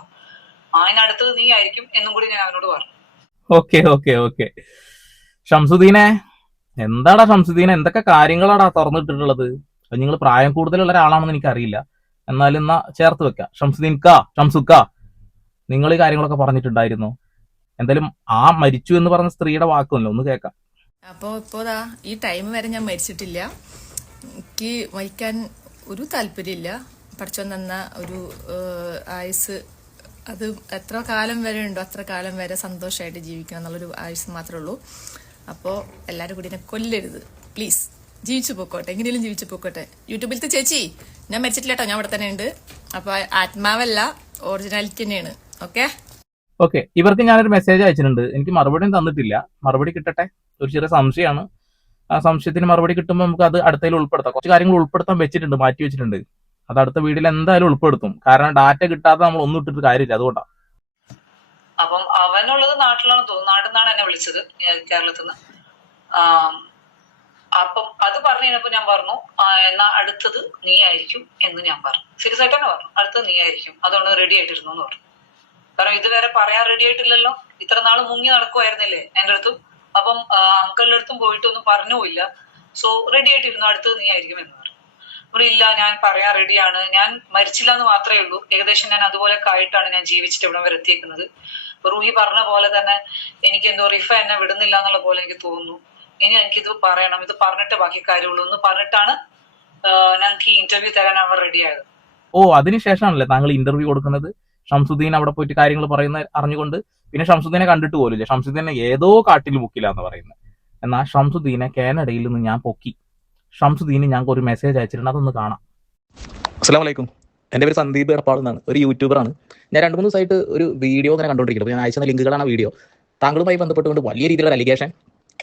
അതിനടുത്തത് നീ ആയിരിക്കും എന്നും കൂടി ഞാൻ അവനോട് പറഞ്ഞു. ഓക്കെ. ഷംസുദ്ദീനെ, എന്താടാ ഷംസുദ്ദീനെ, എന്തൊക്കെ കാര്യങ്ങളാടാ തുറന്നിട്ടിട്ടുള്ളത്? നിങ്ങൾ പ്രായം കൂടുതലുള്ള ഒരാളാണെന്ന് എനിക്കറിയില്ല, എന്നാലും എന്നാ ചേർത്ത് വെക്കാം. ഷംസുക്ക, നിങ്ങൾ ഈ കാര്യങ്ങളൊക്കെ പറഞ്ഞിട്ടുണ്ടായിരുന്നു. എന്തായാലും ആ മരിച്ചു എന്ന് പറഞ്ഞ സ്ത്രീയുടെ വാക്കുമല്ലോ ഒന്ന് കേൾക്കാം. അപ്പോ ഇപ്പോതാ ഈ ടൈം വരെ ഞാൻ മരിച്ചിട്ടില്ല. എനിക്ക് മരിക്കാൻ ഒരു താല്പര്യമില്ല. പഠിച്ചോ തന്ന ഒരു ആയുസ്, അത് എത്ര കാലം വരെ ഉണ്ടോ അത്ര കാലം വരെ സന്തോഷമായിട്ട് ജീവിക്കണം എന്നുള്ളൊരു ആയുസ് മാത്രമേ ഉള്ളൂ. അപ്പോൾ എല്ലാവരും കൂടി എന്നെ കൊല്ലരുത് പ്ലീസ്. ജീവിച്ചു പോക്കോട്ടെ, എങ്ങനെയും ജീവിച്ചു പോക്കോട്ടെ. യൂട്യൂബിലത്തെ ചേച്ചി ഞാൻ മരിച്ചിട്ടില്ല കേട്ടോ, ഞാൻ ഇവിടെ തന്നെ ഉണ്ട്. അപ്പൊ ആത്മാവല്ല, ഒറിജിനാലിറ്റി തന്നെയാണ്. ഓക്കെ. ഇവർക്ക് ഞാനൊരു മെസ്സേജ് അയച്ചിട്ടുണ്ട്. എനിക്ക് മറുപടിയും തന്നിട്ടില്ല. മറുപടി കിട്ടട്ടെ. ഒരു ചെറിയ സംശയമാണ്. ആ സംശയത്തിന് മറുപടി കിട്ടുമ്പോൾ നമുക്ക് അത് അടുത്തതിൽ ഉൾപ്പെടുത്താം. കുറച്ച് കാര്യങ്ങൾ ഉൾപ്പെടുത്താൻ വെച്ചിട്ടുണ്ട്, മാറ്റി വെച്ചിട്ടുണ്ട്. അത് അടുത്ത വീഡിയോയിൽ എന്തായാലും ഉൾപ്പെടുത്തും. കാരണം ഡാറ്റ കിട്ടാതെ നമ്മൾ ഒന്നും ഇട്ടിട്ട് കാര്യമില്ല, അതുകൊണ്ടാണ്. അപ്പം അവനുള്ളത് നാട്ടിലാണ് തോന്നുന്നു, നാട്ടിൽ നിന്നാണ് എന്നെ വിളിച്ചത്, കേരളത്തിൽ നിന്ന്. അപ്പം അത് പറഞ്ഞു കഴിഞ്ഞപ്പോ ഞാൻ പറഞ്ഞു, എന്നാ അടുത്തത് നീ ആയിരിക്കും എന്ന് ഞാൻ പറഞ്ഞു. സീരിയസ് ആയിട്ട് തന്നെ പറഞ്ഞു, അടുത്തത് നീ ആയിരിക്കും, അതുകൊണ്ട് റെഡി ആയിട്ടിരുന്നു എന്ന് പറഞ്ഞു. കാരണം ഇതുവരെ പറയാൻ റെഡി ആയിട്ടില്ലല്ലോ, ഇത്ര നാള് മുങ്ങി നടക്കുമായിരുന്നില്ലേ എന്റെ അടുത്തും. അപ്പം അങ്കിളിന്റെ അടുത്തും പോയിട്ടൊന്നും പറഞ്ഞുമില്ല. സോ റെഡി ആയിട്ടിരുന്നു, അടുത്തത് നീ ആയിരിക്കും എന്ന് പറഞ്ഞു. അപ്പോൾ ഇല്ല, ഞാൻ പറയാൻ റെഡിയാണ്, ഞാൻ മരിച്ചില്ല എന്ന് മാത്രമേ ഉള്ളൂ. ഏകദേശം ഞാൻ അതുപോലൊക്കെ ആയിട്ടാണ് ഞാൻ ജീവിച്ചിട്ട് ഇവിടം വരെ എത്തിയേക്കുന്നത്. റൂഹി പറഞ്ഞ പോലെ തന്നെ എനിക്ക് എന്തോ റിഫ എന്നെ വിടുന്നില്ല എന്നുള്ള പോലെ എനിക്ക് തോന്നുന്നു. ഇനി എനിക്കിത് പറയണം, ഇത് പറഞ്ഞിട്ട് ബാക്കി കാര്യമുള്ളൂ എന്ന് പറഞ്ഞിട്ടാണ് ഞങ്ങൾക്ക് ഈ ഇന്റർവ്യൂ തരാൻ അവർ റെഡി ആയത്. അതിനുശേഷമാണല്ലേ താങ്കൾ ഇന്റർവ്യൂ കൊടുക്കുന്നത്? ഷംസുദ്ദീൻ അവിടെ പോയിട്ട് കാര്യങ്ങൾ പറയുന്ന അറിഞ്ഞുകൊണ്ട്. പിന്നെ ഷംസുദ്ദീനെ കണ്ടിട്ട് പോലില്ല. ഷംസുദ്ദീനെ ഏതോ കാട്ടിൽ മുക്കില്ലാന്ന് പറയുന്നത്. എന്നാൽ ഷംസുദ്ദീനെ കാനഡയിൽ നിന്ന് ഞാൻ പൊക്കി. ഷംസുദ്ദീന് ഞങ്ങൾക്ക് ഒരു മെസ്സേജ് അയച്ചിട്ടുണ്ട്, അതൊന്ന് കാണാം. അസ്സലാമു അലൈക്കും. എൻ്റെ പേര് സന്ദീപ് എടപ്പാൾ എന്നാണ്, ഒരു യൂട്യൂബറാണ്. ഞാൻ 2-3 ദിവസമായിട്ട് ഒരു വീഡിയോ ഇങ്ങനെ കണ്ടുകൊണ്ടിരിക്കുന്നത്. ഞാൻ അയച്ച ലിങ്കുകളാണ് വീഡിയോ. താങ്കളുമായി ബന്ധപ്പെട്ടുകൊണ്ട് വലിയ രീതിയിലുള്ള അലിഗേഷൻ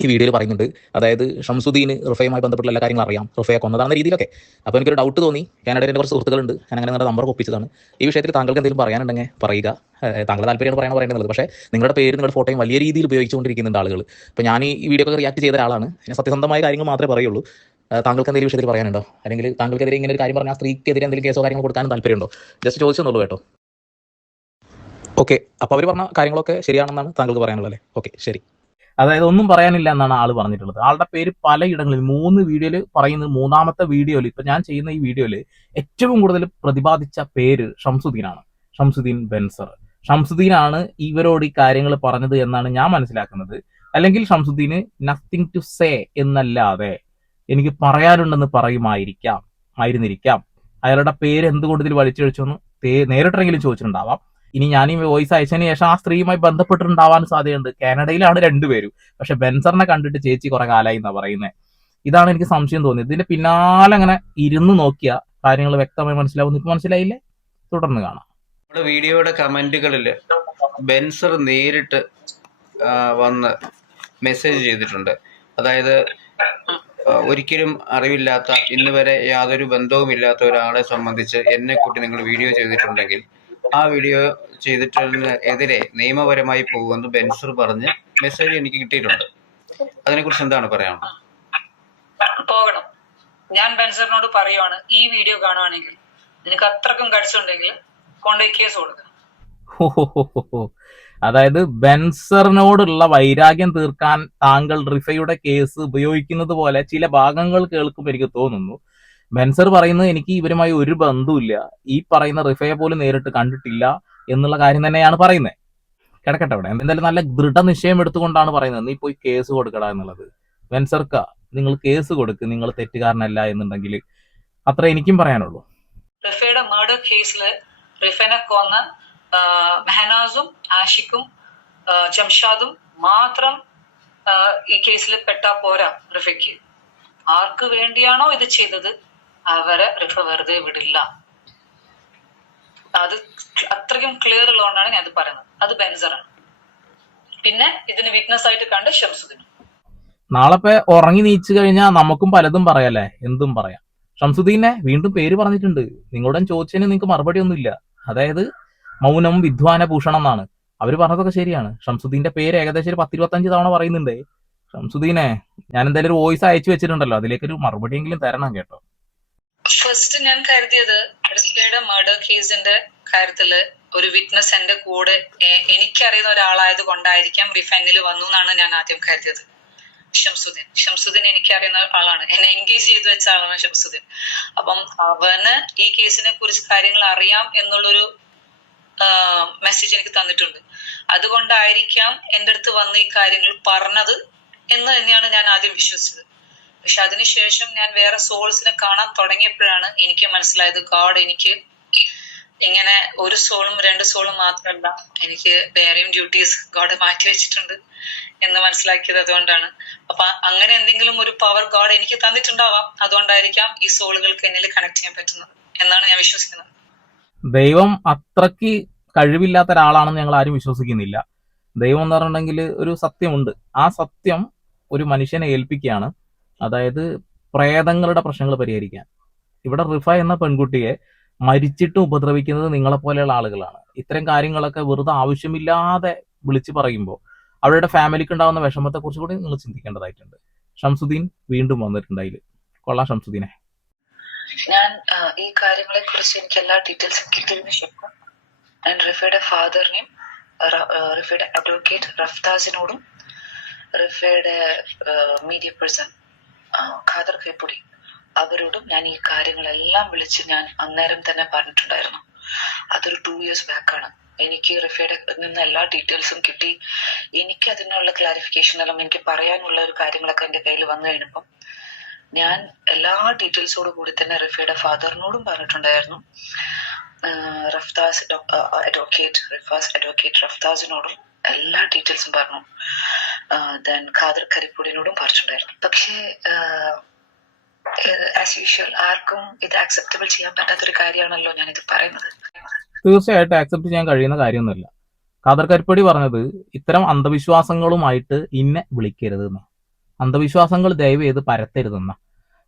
ഈ വീഡിയോയിൽ പറയുന്നുണ്ട്. അതായത് ഷംസുദ്ദീന് റിഫയുമായി ബന്ധപ്പെട്ടുള്ള എല്ലാ കാര്യങ്ങളും അറിയാം, റിഫയെ കൊന്നതാണെന്ന രീതിയിലൊക്കെ. അപ്പോൾ എനിക്കൊരു ഡൗട്ട് തോന്നി. കാനഡയിൽ എൻ്റെ കുറച്ച് സുഹൃത്തുക്കളുണ്ട്, ഞാൻ അങ്ങനെ നിങ്ങളുടെ നമ്പർ ഒപ്പിച്ചതാണ്. ഈ വിഷയത്തിൽ താങ്കൾക്ക് എന്തെങ്കിലും പറയാനുണ്ടെങ്കിൽ പറയുക. താങ്കളുടെ താല്പര്യമാണ് പറയുന്നത്. പക്ഷേ നിങ്ങളുടെ പേര്, നിങ്ങളുടെ ഫോട്ടോയും വലിയ രീതിയിൽ ഉപയോഗിച്ചുകൊണ്ടിരിക്കുന്നുണ്ട് ആളുകൾ. അപ്പോൾ ഞാൻ ഈ വീഡിയോക്ക് റിയാക്ട് ചെയ്ത ഒരാളാണ്. ഞാൻ സത്യസന്ധമായ കാര്യങ്ങൾ മാത്രമേ പറയുള്ളൂ. താങ്കൾക്ക് എന്തെങ്കിലും വിഷയത്തിൽ പറയാനുണ്ടോ? അല്ലെങ്കിൽ താങ്കൾക്കെതിരെ ഇങ്ങനെ ഒരു കാര്യം പറഞ്ഞാൽ സ്ത്രീക്കെതിരെ എന്തെങ്കിലും കേസോ കാര്യങ്ങൾ കൊടുക്കാനും താല്പര്യമുണ്ടോ? ജസ്റ്റ് ചോദിച്ചെന്നുള്ളൂ കേട്ടോ. ഓക്കെ, അപ്പോൾ അവർ പറഞ്ഞ കാര്യങ്ങളൊക്കെ ശരിയാണെന്നാണ് താങ്കൾക്ക് പറയാനുള്ളത് അല്ലേ? ഓക്കെ, ശരി. അതായത് ഒന്നും പറയാനില്ല എന്നാണ് ആൾ പറഞ്ഞിട്ടുള്ളത്. ആളുടെ പേര് പലയിടങ്ങളിൽ 3 വീഡിയോയിൽ പറയുന്നത്. 3ാമത്തെ വീഡിയോയിൽ, ഇപ്പൊ ഞാൻ ചെയ്യുന്ന ഈ വീഡിയോയിൽ ഏറ്റവും കൂടുതൽ പ്രതിപാദിച്ച പേര് ഷംസുദ്ദീനാണ്. ഷംസുദ്ദീൻ ബെൻസർ. ഷംസുദ്ദീനാണ് ഇവരോട് ഈ കാര്യങ്ങൾ പറഞ്ഞത് എന്നാണ് ഞാൻ മനസ്സിലാക്കുന്നത്. അല്ലെങ്കിൽ ഷംസുദ്ദീന് നത്തിങ് ടു സേ എന്നല്ലാതെ എനിക്ക് പറയാനുണ്ടെന്ന് ആയിരുന്നിരിക്കാം. അയാളുടെ പേര് എന്തുകൊണ്ട് ഇതിൽ വലിച്ചഴിച്ചെന്ന് നേരിട്ടെങ്കിലും ചോദിച്ചിട്ടുണ്ടാവാം. ഇനി ഞാൻ ഈ വോയിസ് അയച്ചതിന് ശേഷം ആ സ്ത്രീയുമായി ബന്ധപ്പെട്ടിട്ടുണ്ടാവാൻ സാധ്യതയുണ്ട്. കാനഡയിലാണ് 2 പേരും. പക്ഷെ ബെൻസറിനെ കണ്ടിട്ട് ചേച്ചി കുറെ കാലമായി എന്നാ പറയുന്നത്. ഇതാണ് എനിക്ക് സംശയം തോന്നിയത്. ഇതിന്റെ പിന്നാലെ അങ്ങനെ ഇരുന്ന് നോക്കിയ കാര്യങ്ങൾ വ്യക്തമായി മനസ്സിലാവും. ഇപ്പൊ മനസ്സിലായില്ലേ? തുടർന്ന് കാണാം. നമ്മുടെ വീഡിയോയുടെ കമന്റുകളിൽ ബെൻസർ നേരിട്ട് വന്ന് മെസ്സേജ് ചെയ്തിട്ടുണ്ട്. അതായത് ഒരിക്കലും അറിവില്ലാത്ത, ഇന്ന് വരെ യാതൊരു ബന്ധവുമില്ലാത്ത ഒരാളെ സംബന്ധിച്ച് എന്നെ കൂട്ടി നിങ്ങൾ വീഡിയോ ചെയ്തിട്ടുണ്ടെങ്കിൽ ആ വീഡിയോ ചെയ്തിട്ടെതിരെ നിയമപരമായി പോകുമെന്ന് ബെൻസർ പറഞ്ഞ് മെസ്സേജ് എനിക്ക് കിട്ടിയിട്ടുണ്ട്. അതിനെക്കുറിച്ച് എന്താണ് പറയാനുള്ളത്? പോകണം. ഞാൻ ബെൻസറിനോട് പറയുവാണ്, ഈ വീഡിയോ കാണുവാണെങ്കിൽ നിനക്ക് അത്രക്കും കടിച്ചുണ്ടെങ്കിൽ കൊണ്ടുപോയി കേസ് കൊടുക്കുക. അതായത് ബെൻസറിനോടുള്ള വൈരാഗ്യം തീർക്കാൻ താങ്കൾ റിഫയുടെ കേസ് ഉപയോഗിക്കുന്നത് പോലെ ചില ഭാഗങ്ങൾ കേൾക്കുമ്പോൾ എനിക്ക് തോന്നുന്നു. ബെൻസർ പറയുന്നത് എനിക്ക് ഇവരുമായി ഒരു ബന്ധവുമില്ല, ഈ പറയുന്ന റിഫയെ പോലും നേരിട്ട് കണ്ടിട്ടില്ല എന്നുള്ള കാര്യം തന്നെയാണ് പറയുന്നത്. കിടക്കട്ടെ അവിടെ. എന്തായാലും നല്ല ദൃഢനിശ്ചയം എടുത്തുകൊണ്ടാണ് പറയുന്നത്, നീ പോയി കേസ് കൊടുക്കടാ എന്നുള്ളത്. ബെൻസർക്ക, നിങ്ങൾ കേസ് കൊടുക്ക്, നിങ്ങൾ തെറ്റുകാരനല്ല എന്നുണ്ടെങ്കിൽ. അത്ര എനിക്കും പറയാനുള്ളൂ. റിഫയുടെ മർഡർ കേസില് റിഫനെ കൊന്ന മെഹനാസും ആഷിഖും ജംഷാദും മാത്രം ഈ കേസിൽ പെട്ടാ പോരാ. റിഫയ്ക്ക് ആർക്ക് വേണ്ടിയാണോ ഇത് ചെയ്തത് അവരെ റിഫ വെറുതെ വിടില്ല. അത് അത്രയ്ക്കും ക്ലിയർ ഉള്ളതുകൊണ്ടാണ് ഞാൻ അത് പറയുന്നത്. അത് ബെൻസറാണ്. പിന്നെ ഇതിന് വിറ്റ്നസ് ആയിട്ട് കണ്ട ഷംസുദ്ദീൻ. നാളെ ഉറങ്ങി നീച്ചു കഴിഞ്ഞാൽ നമുക്കും പലതും പറയാല്ലേ, എന്തും പറയാം. ഷംസുദ്ദീനെ വീണ്ടും പേര് പറഞ്ഞിട്ടുണ്ട്. നിങ്ങളോട് ചോദിച്ചതിന് നിങ്ങൾക്ക് മറുപടി ഒന്നുമില്ല. അതായത് മൗനം വിദ്വാന ഭൂഷണം എന്നാണ് അവര് പറഞ്ഞതൊക്കെ ശരിയാണ്. ഷംസുദ്ദീന്റെ പേര് ഏകദേശം ഒരു 10-25 തവണ പറയുന്നുണ്ട്. ഷംസുദ്ദീനെ, ഞാൻ എന്തായാലും ഒരു വോയിസ് അയച്ചു വെച്ചിട്ടുണ്ടല്ലോ, അതിലേക്കൊരു മറുപടിയെങ്കിലും തരണം കേട്ടോ. ഫസ്റ്റ് ഞാൻ കരുതിയത് റിഫയുടെ മർഡർ കേസിന്റെ കാര്യത്തില് ഒരു വിറ്റ്നസ് എന്റെ കൂടെ എനിക്കറിയുന്ന ഒരാളായത് കൊണ്ടായിരിക്കാം റിഫ എന്നിൽ വന്നു എന്നാണ് ഞാൻ ആദ്യം കരുതിയത്. ഷംസുദ്ദീൻ എനിക്കറിയുന്ന ആളാണ്, എന്നെ എൻഗേജ് ചെയ്ത് വെച്ച ആളാണ് ഷംസുദ്ദീൻ. അപ്പം അവന് ഈ കേസിനെ കുറിച്ച് കാര്യങ്ങൾ അറിയാം എന്നുള്ളൊരു മെസ്സേജ് എനിക്ക് തന്നിട്ടുണ്ട്. അതുകൊണ്ടായിരിക്കാം എന്റെ അടുത്ത് വന്ന് ഈ കാര്യങ്ങൾ പറഞ്ഞത് എന്ന് തന്നെയാണ് ഞാൻ ആദ്യം വിശ്വസിച്ചത്. പക്ഷെ അതിനുശേഷം ഞാൻ വേറെ സോൾസിനെ കാണാൻ തുടങ്ങിയപ്പോഴാണ് എനിക്ക് മനസ്സിലായത്, ഗോഡ് എനിക്ക് ഇങ്ങനെ ഒരു സോളും 2 സോളും മാത്രമല്ല, എനിക്ക് വേറെയും ഡ്യൂട്ടീസ് ഗോഡ് മാറ്റി വെച്ചിട്ടുണ്ട് എന്ന് മനസ്സിലാക്കിയത് അതുകൊണ്ടാണ്. അപ്പൊ അങ്ങനെ എന്തെങ്കിലും ഒരു പവർ ഗോഡ് എനിക്ക് തന്നിട്ടുണ്ടാവാം. അതുകൊണ്ടായിരിക്കാം ഈ സോളുകൾക്ക് എന്നിൽ കണക്ട് ചെയ്യാൻ പറ്റുന്നത് എന്നാണ് ഞാൻ വിശ്വസിക്കുന്നത്. ദൈവം അത്രയ്ക്ക് കഴിവില്ലാത്ത ഒരാളാണെന്ന് ഞങ്ങൾ ആരും വിശ്വസിക്കുന്നില്ല. ദൈവം എന്ന് പറഞ്ഞിട്ടുണ്ടെങ്കിൽ ഒരു സത്യമുണ്ട്. ആ സത്യം ഒരു മനുഷ്യനെ ഏൽപ്പിക്കുകയാണ്. അതായത് പ്രേതങ്ങളുടെ പ്രശ്നങ്ങൾ പരിഹരിക്കാൻ. ഇവിടെ റിഫ എന്ന പെൺകുട്ടിയെ മരിച്ചിട്ടും ഉപദ്രവിക്കുന്നത് നിങ്ങളെപ്പോലെയുള്ള ആളുകളാണ്. ഇത്തരം കാര്യങ്ങളൊക്കെ വെറുതെ ആവശ്യമില്ലാതെ വിളിച്ചു പറയുമ്പോൾ അവരുടെ ഫാമിലിക്ക് ഉണ്ടാകുന്ന വിഷമത്തെ കുറിച്ച് കൂടി നിങ്ങൾ ചിന്തിക്കേണ്ടതായിട്ടുണ്ട്. ഷംസുദ്ദീൻ വീണ്ടും വന്നിട്ടുണ്ട് അതിൽ. കൊള്ളാം ഷംസുദ്ദീനെ. ഞാൻ ഈ കാര്യങ്ങളെ കുറിച്ച് എനിക്ക് എല്ലാ ഡീറ്റെയിൽസും കിട്ടിയതിനു ശേഷം ഞാൻ റിഫയുടെ ഫാദറിനെയും റിഫയുടെ അഡ്വക്കേറ്റ് റഫ്താസിനോടും റിഫയുടെ മീഡിയ പേഴ്സൺ ഖാദർ ഖൈപ്പുടി അവരോടും ഞാൻ ഈ കാര്യങ്ങളെല്ലാം വിളിച്ച് ഞാൻ അന്നേരം തന്നെ പറഞ്ഞിട്ടുണ്ടായിരുന്നു. അതൊരു 2 years ബാക്കാണ്. എനിക്ക് റിഫയുടെ നിന്ന് എല്ലാ ഡീറ്റെയിൽസും കിട്ടി. എനിക്ക് അതിനുള്ള ക്ലാരിഫിക്കേഷനെല്ലാം എനിക്ക് പറയാനുള്ള ഒരു കാര്യങ്ങളൊക്കെ എന്റെ കയ്യിൽ വന്നു കഴിഞ്ഞപ്പം ഞാൻ എല്ലാ ഡീറ്റെയിൽസോട് കൂടി തന്നെ റിഫയുടെ ഫാദറിനോടും പറഞ്ഞിട്ടുണ്ടായിരുന്നു. അഡ്വക്കേറ്റ് റഫ്താസിനോടും എല്ലാ ഡീറ്റെയിൽസും പറഞ്ഞു. ദെൻ ഖാദർ കരിപ്പുടിനോടും പറഞ്ഞിട്ടുണ്ടായിരുന്നു. പക്ഷേ ആസ് യൂഷ്വൽ ആർക്കും ഇത് അക്സെപ്റ്റബിൾ ചെയ്യാൻ പറ്റാത്തൊരു കാര്യമാണല്ലോ ഞാനിത് പറയുന്നത്. തീർച്ചയായിട്ടും ആക്സെപ്റ്റ് ചെയ്യാൻ കഴിയുന്ന കാര്യമൊന്നുമില്ല. ഖാദർ കരിപ്പടി പറഞ്ഞത് ഇത്തരം അന്ധവിശ്വാസങ്ങളുമായിട്ട് ഇന്നെ വിളിക്കരുത് എന്നാ. അന്ധവിശ്വാസങ്ങൾ ദയവ് ചെയ്ത് പരത്തരുതെന്ന.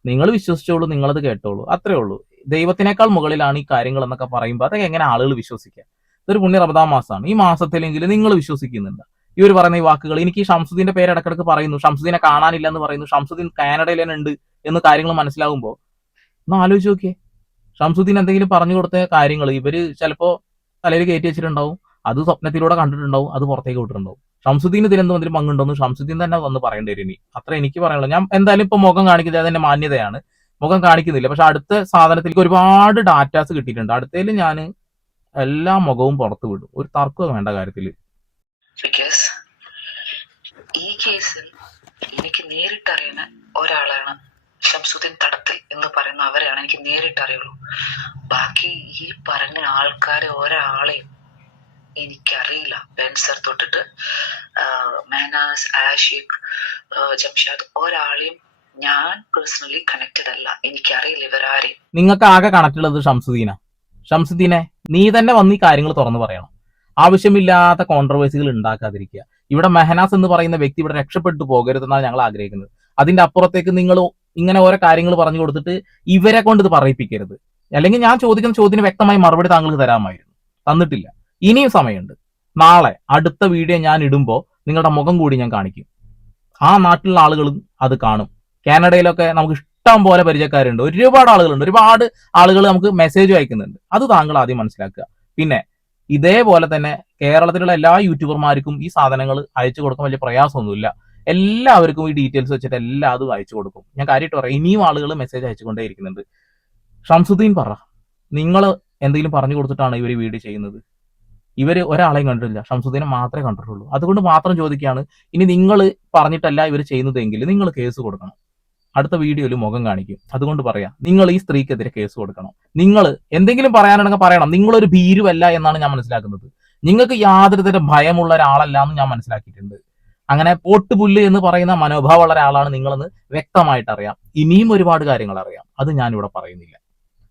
നിങ്ങൾ വിശ്വസിച്ചോളൂ, നിങ്ങളത് കേട്ടോളൂ, അത്രേ ഉള്ളൂ. ദൈവത്തിനേക്കാൾ മുകളിലാണ് ഈ കാര്യങ്ങൾ എന്നൊക്കെ പറയുമ്പോൾ അതൊക്കെ എങ്ങനെ ആളുകൾ വിശ്വസിക്കുക? ഇതൊരു പുണ്യ റമദാൻ മാസമാണ്. ഈ മാസത്തിലെങ്കിലും നിങ്ങൾ വിശ്വസിക്കുന്നുണ്ട് ഇവർ പറയുന്ന ഈ വാക്കുകൾ? എനിക്ക് ഷംസുദ്ദീന്റെ പേര് ഇടക്കിടക്ക് പറയുന്നു, ഷംസുദ്ദീനെ കാണാനില്ല എന്ന് പറയുന്നു, ഷംസുദ്ദീൻ കാനഡയിൽ തന്നെ ഉണ്ട് എന്ന് കാര്യങ്ങൾ മനസ്സിലാവുമ്പോൾ ഒന്ന് ആലോചിച്ച് നോക്കിയേ. ഷംസുദ്ദീൻ എന്തെങ്കിലും പറഞ്ഞു കൊടുത്ത കാര്യങ്ങൾ ഇവര് ചിലപ്പോ തലയിൽ കയറ്റി വെച്ചിട്ടുണ്ടാവും, അത് സ്വപ്നത്തിലൂടെ കണ്ടിട്ടുണ്ടാവും, അത് പുറത്തേക്ക് വിട്ടിട്ടുണ്ടാവും. ഷംസുദ്ദീൻ ഇതിലെന്തെങ്കിലും പങ്കുണ്ടോന്ന് ഷംസുദ്ദീൻ തന്നെ വന്ന് പറയേണ്ടി വരും. ഇനി അത്ര എനിക്ക് പറയാനുള്ളൂ. ഞാൻ എന്തായാലും ഇപ്പൊ മുഖം കാണിക്കുന്നത് അതെന്റെ മാന്യതയാണ്, മുഖം കാണിക്കുന്നില്ല. പക്ഷെ അടുത്ത സാധനത്തിലേക്ക് ഒരുപാട് ഡാറ്റാസ് കിട്ടിയിട്ടുണ്ട്. അടുത്തതിൽ ഞാൻ എല്ലാ മുഖവും പുറത്തു വിടും, ഒരു തർക്കവും വേണ്ട കാര്യത്തില്. ബിക്കോസ് ഈ കേസിൽ എനിക്ക് നേരിട്ടറിയുന്ന ഒരാളാണ് ഷംസുദ്ദീൻ തടത്തിൽ എന്ന് പറയുന്ന അവരെയാണ് എനിക്ക് നേരിട്ട് അറിയുള്ളൂ. ബാക്കി ഈ പറഞ്ഞ ആൾക്കാരെ ഒരാളെയും എനിക്കറിയില്ല. ബെൻസർ തൊട്ടിട്ട് മെഹനാസ്, ആഷിഖ്, ജംഷാദ് ഒരാളെയും ഞാൻ പേഴ്സണലി കണക്റ്റഡ് അല്ല. എനിക്കറിയില്ല ഇവരാരെയും. നിങ്ങൾക്ക് ആകെ കണക്ട് ഉള്ളത് ഷംസുദ്ദീനാ. ഷംസുദ്ദീനെ നീ തന്നെ വന്ന് ഈ കാര്യങ്ങൾ തുറന്നു പറയണം. ആവശ്യമില്ലാത്ത കോൺട്രവേഴ്സികൾ ഉണ്ടാക്കാതിരിക്കുക. ഇവിടെ മെഹനാസ് എന്ന് പറയുന്ന വ്യക്തി ഇവിടെ രക്ഷപ്പെട്ടു പോകരുതെന്നാണ് ഞങ്ങൾ ആഗ്രഹിക്കുന്നത്. അതിന്റെ അപ്പുറത്തേക്ക് നിങ്ങൾ ഇങ്ങനെ ഓരോ കാര്യങ്ങൾ പറഞ്ഞു കൊടുത്തിട്ട് ഇവരെ കൊണ്ട് ഇത് പറയിപ്പിക്കരുത്. അല്ലെങ്കിൽ ഞാൻ ചോദിക്കുന്ന ചോദ്യത്തിന് വ്യക്തമായി മറുപടി താങ്കൾക്ക് തരാമായിരുന്നു, തന്നിട്ടില്ല. ഇനിയും സമയമുണ്ട്. നാളെ അടുത്ത വീഡിയോ ഞാൻ ഇടുമ്പോൾ നിങ്ങളുടെ മുഖം കൂടി ഞാൻ കാണിക്കും. ആ നാട്ടിലുള്ള ആളുകളും അത് കാണും. കാനഡയിലൊക്കെ നമുക്ക് ഇഷ്ടം പോലെ പരിചയക്കാരുണ്ട്, ഒരുപാട് ആളുകളുണ്ട്, ഒരുപാട് ആളുകൾ നമുക്ക് മെസ്സേജ് അയക്കുന്നുണ്ട്. അത് താങ്കൾ ആദ്യം മനസ്സിലാക്കുക. പിന്നെ ഇതേപോലെ തന്നെ കേരളത്തിലുള്ള എല്ലാ യൂട്യൂബർമാർക്കും ഈ സാധനങ്ങൾ അയച്ചു കൊടുക്കാൻ വലിയ പ്രയാസമൊന്നുമില്ല. എല്ലാവർക്കും ഈ ഡീറ്റെയിൽസ് വെച്ചിട്ട് എല്ലാം അതും അയച്ചു കൊടുക്കും. ഞാൻ കാര്യമായിട്ട് പറയാം, ഇനിയും ആളുകൾ മെസ്സേജ് അയച്ചുകൊണ്ടേ ഇരിക്കുന്നുണ്ട്. ഷംസുദ്ദീൻ പറ, നിങ്ങൾ എന്തെങ്കിലും പറഞ്ഞു കൊടുത്തിട്ടാണ് ഇവർ വീഡിയോ ചെയ്യുന്നത്? ഇവര് ഒരാളെയും കണ്ടിട്ടില്ല, ഷംസുദ്ദീനെ മാത്രമേ കണ്ടിട്ടുള്ളൂ. അതുകൊണ്ട് മാത്രം ചോദിക്കുകയാണ്, ഇനി നിങ്ങൾ പറഞ്ഞിട്ടല്ല ഇവർ ചെയ്യുന്നതെങ്കിൽ നിങ്ങൾ കേസ് കൊടുക്കണം. അടുത്ത വീഡിയോയിൽ മുഖം കാണിക്കും. അതുകൊണ്ട് പറയാം, നിങ്ങൾ ഈ സ്ത്രീക്കെതിരെ കേസ് കൊടുക്കണം. നിങ്ങൾ എന്തെങ്കിലും പറയാനുണ്ടെങ്കിൽ പറയണം. നിങ്ങളൊരു ഭീരുവല്ല എന്നാണ് ഞാൻ മനസ്സിലാക്കുന്നത്. നിങ്ങൾക്ക് യാതൊരു തരം ഭയമുള്ള ഒരാളല്ല എന്ന് ഞാൻ മനസ്സിലാക്കിയിട്ടുണ്ട്. അങ്ങനെ പോട്ടുപുല്ല് എന്ന് പറയുന്ന മനോഭാവമുള്ള ഒരാളാണ് നിങ്ങളെന്ന് വ്യക്തമായിട്ട് അറിയാം. ഇനിയും ഒരുപാട് കാര്യങ്ങൾ അറിയാം, അത് ഞാനിവിടെ പറയുന്നില്ല.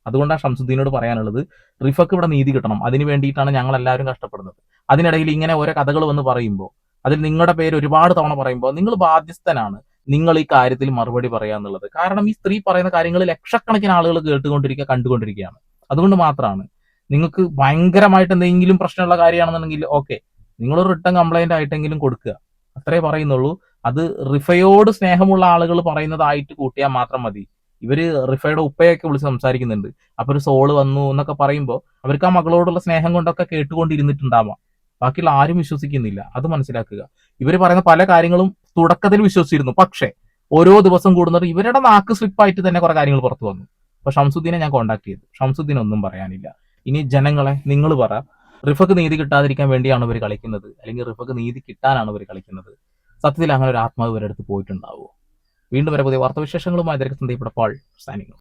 അതുകൊണ്ടാണ് ഷംസുദ്ദീനോട് പറയാനുള്ളത്, റിഫക്ക് ഇവിടെ നീതി കിട്ടണം. അതിന് വേണ്ടിയിട്ടാണ് ഞങ്ങൾ എല്ലാവരും കഷ്ടപ്പെടുന്നത്. അതിനിടയിൽ ഇങ്ങനെ ഓരോ കഥകൾ വന്ന് പറയുമ്പോൾ, അതിൽ നിങ്ങളുടെ പേര് ഒരുപാട് തവണ പറയുമ്പോൾ നിങ്ങൾ ബാധ്യസ്ഥനാണ്. നിങ്ങൾ ഈ കാര്യത്തിൽ മറുപടി പറയാന്നുള്ളത്. കാരണം ഈ സ്ത്രീ പറയുന്ന കാര്യങ്ങൾ ലക്ഷക്കണക്കിന് ആളുകൾ കേട്ടുകൊണ്ടിരിക്കുക, കണ്ടുകൊണ്ടിരിക്കുകയാണ്. അതുകൊണ്ട് മാത്രമാണ്. നിങ്ങൾക്ക് ഭയങ്കരമായിട്ട് എന്തെങ്കിലും പ്രശ്നമുള്ള കാര്യമാണെന്നുണ്ടെങ്കിൽ ഓക്കെ, നിങ്ങളൊരു റിട്ടേൺ കംപ്ലൈന്റ് ആയിട്ടെങ്കിലും കൊടുക്കുക, അത്രേ പറയുന്നുള്ളൂ. അത് റിഫയോട് സ്നേഹമുള്ള ആളുകൾ പറയുന്നതായിട്ട് കൂട്ടിയാൽ മാത്രം മതി. ഇവര് റിഫയുടെ ഉപ്പയൊക്കെ വിളിച്ച് സംസാരിക്കുന്നുണ്ട്. അപ്പൊ ഒരു സോള് വന്നു എന്നൊക്കെ പറയുമ്പോൾ അവർക്ക് ആ മകളോടുള്ള സ്നേഹം കൊണ്ടൊക്കെ കേട്ടുകൊണ്ടിരുന്നിട്ടുണ്ടാവാം. ബാക്കിയുള്ള ആരും വിശ്വസിക്കുന്നില്ല, അത് മനസ്സിലാക്കുക. ഇവർ പറയുന്ന പല കാര്യങ്ങളും തുടക്കത്തിൽ വിശ്വസിച്ചിരുന്നു, പക്ഷേ ഓരോ ദിവസം കൂടുന്നത് ഇവരുടെ നാക്ക് സ്ലിപ്പായിട്ട് തന്നെ കുറെ കാര്യങ്ങൾ പുറത്തു വന്നു. അപ്പൊ ഷംസുദ്ദീനെ ഞാൻ കോൺടാക്ട് ചെയ്തു. ഷംസുദ്ദീൻ ഒന്നും പറയാനില്ല. ഇനി ജനങ്ങളെ നിങ്ങൾ പറ, റിഫക്ക് നീതി കിട്ടാതിരിക്കാൻ വേണ്ടിയാണ് ഇവർ കളിക്കുന്നത്, അല്ലെങ്കിൽ റിഫക്ക് നീതി കിട്ടാനാണ് ഇവർ കളിക്കുന്നത്? സത്യത്തിൽ അങ്ങനെ ഒരു ആത്മാവ് ഇവരുടെ അടുത്ത് പോയിട്ടുണ്ടാവുമോ? വീണ്ടും വരെ പുതിയ വാർത്താവിശേഷങ്ങളുമായി സന്ദീപ് പോൾ സൈനിങ്.